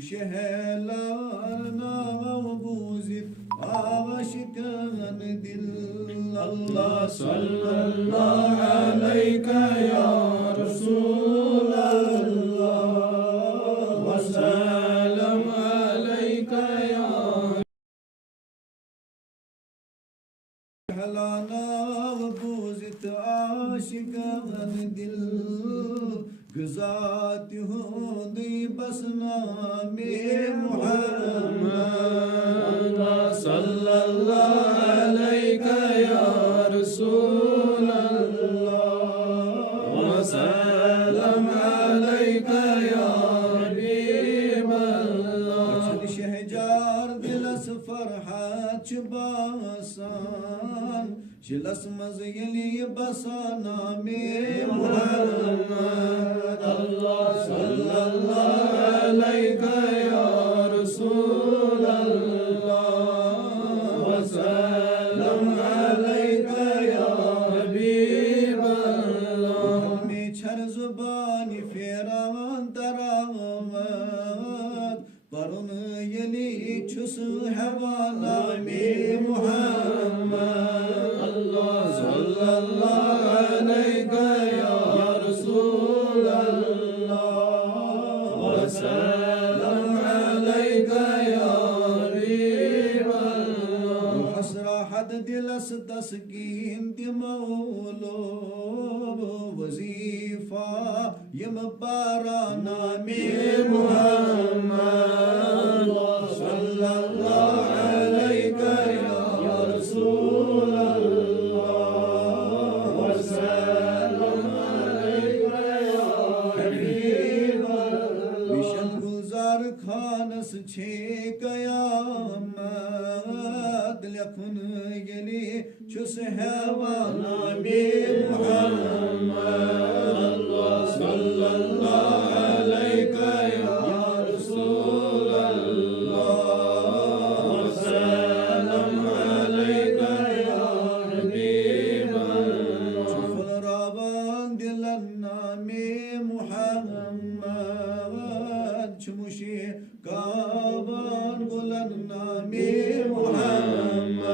şehirlerine buzit aşıkan dil. Allah sallallahu aleyke ya Resulallah ve selam aleyke ya Helana buzit aşıkan dil. Gızat-ı hundi basname Muhammed sallallahu aleyke ya Resulallah ve selam aleyke ya Habiballah. Çıl şehcar dilas farhat basan Jilas mazgili basaname Muhammed Allah sallallahu aleyke ya Resulallah ve selam aleyke ya Habiballah. Kalmi çar zubani firan daramat barun yeli çus hevalami Muhammed Allah sallallahu aleyke ya Resulallah ve selam aleyke ya Habiballah. Hasra had dilas taskin dimawlub vazifa yem baranami Muhammed sallallahu aleyke ya Resulallah ve selam aleyke ya Habiballah. Bişen guzar khanas çe kıyamet lekun geli çüs hevana bi Muhammed Allah sallallahu aleyke ya Resulallah ve selam aleyke ya Habiballah. Çuful raban dilannami Muhammed çumuşi kaban gulannami Muhammed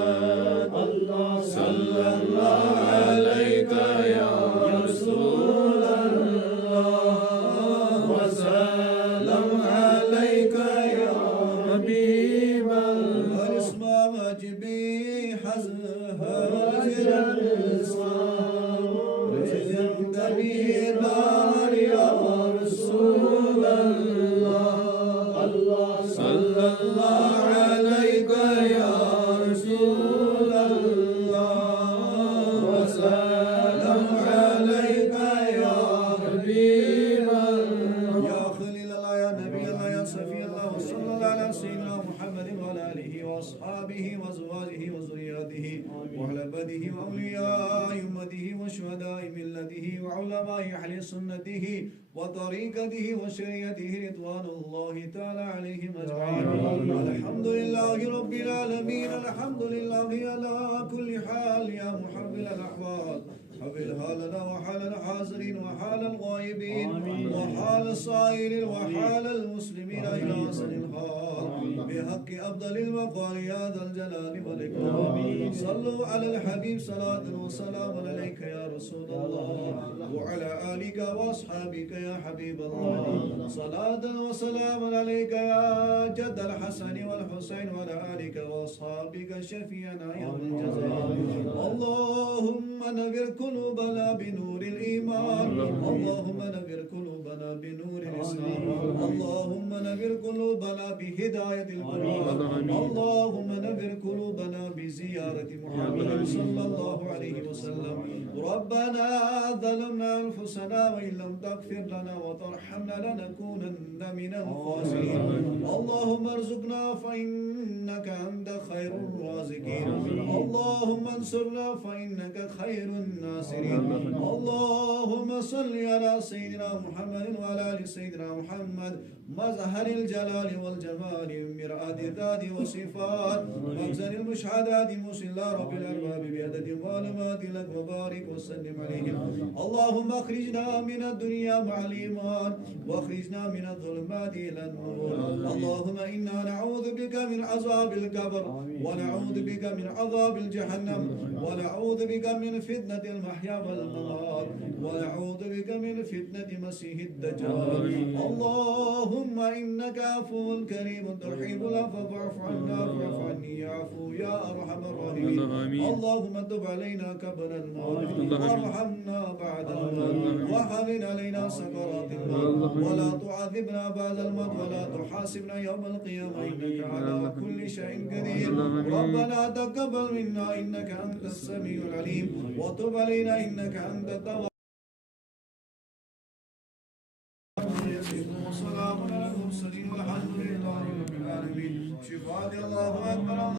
Allah sallallahu aleyke ya Resulallah ve selam aleyke ya Habiballah. Isma vacibi haziran İslam rejim damirar ya Resulallah Allah sallallahu aleyke ya Resulallah ve selam aleyke ya Habiballah. Ya Halilallah ya Nebiyallah ya Safiyallah ve sallallahu ala seyyidina Muhammedin ve ala alihi ve ashabihi ve azvacihi ve zurriyatihi ve ahlabadihi ve awliyai ummetihi ve şuhadai milletihi ve ulemai ahli sünnetihi ve tarikatihi ve şeriyetihi ridvanullahi teala aleyhim ecmaîn. Elhamdülillahi rabbil alemin. Elhamdülillahi ala kulli hal ya muhabbil al-ahval. حول حالنا وحال الحاضرين وحال الغائبين وحال السائرين وحال المسلمين إلى أحسن الحال بحق أفضل المقال يا ذا الجلال والإكرام. صلوا على الحبيب صلاة وسلام عليك يا رسول الله وعلى آلك وأصحابك يا حبيب الله. صلاة وسلام عليك يا جد الحسن والحسين وعلى آلك وأصحابك شفيعنا يوم الجزاء. اللهم نور قلوبنا بنور الإيمان. اللهم نور قلوبنا بنور الإسلام. اللهم نور قلوبنا بهداية القرآن. اللهم نور قلوبنا بزيارة محمد صلى الله عليه وسلم. ربنا ظلمنا أنفسنا وإن لم تغفر لنا وترحمنا لنكونن من الخاسرين. اللهم ارزقنا فإنك أنت خير الرازقين. اللهم انصرنا فإنك خير الناصرين. اللهم صل على سيدنا محمد وعلى آل سيدنا محمد مظهر الجلال والجمال مرآة الذات وصفات مخزن المشهدات مسل رب الأرباب بعدد معلومات لك وبارك وسلم عليهم. اللهم اخرجنا من الدنيا مع الإيمان واخرجنا من الظلمات إلى النور. اللهم إنا نعوذ بك من عذاب القبر ونعوذ بك من عذاب الجحنم ونعوذ بك من فتنة المحيا والممات ونعوذ بك من فتنة مسيح الدجال. اللهم إنك عفو كريم تحب العفو فاعف عنا واعف عني يا عفو يا أرحم الراحمين. اللهم تب علينا قبل الموت وارحمنا بعد الموت وحمل علينا سكرات الموت ولا تعذبنا بعد الموت ولا تحاسبنا يوم القيامة إنك على كل شيء قدير. ربنا تقبل منا إنك أنت السميع العليم وتب علينا إنك أنت التواب. وسلام على المرسلين والحمد لله رب العالمين. شفاء الله أكبر.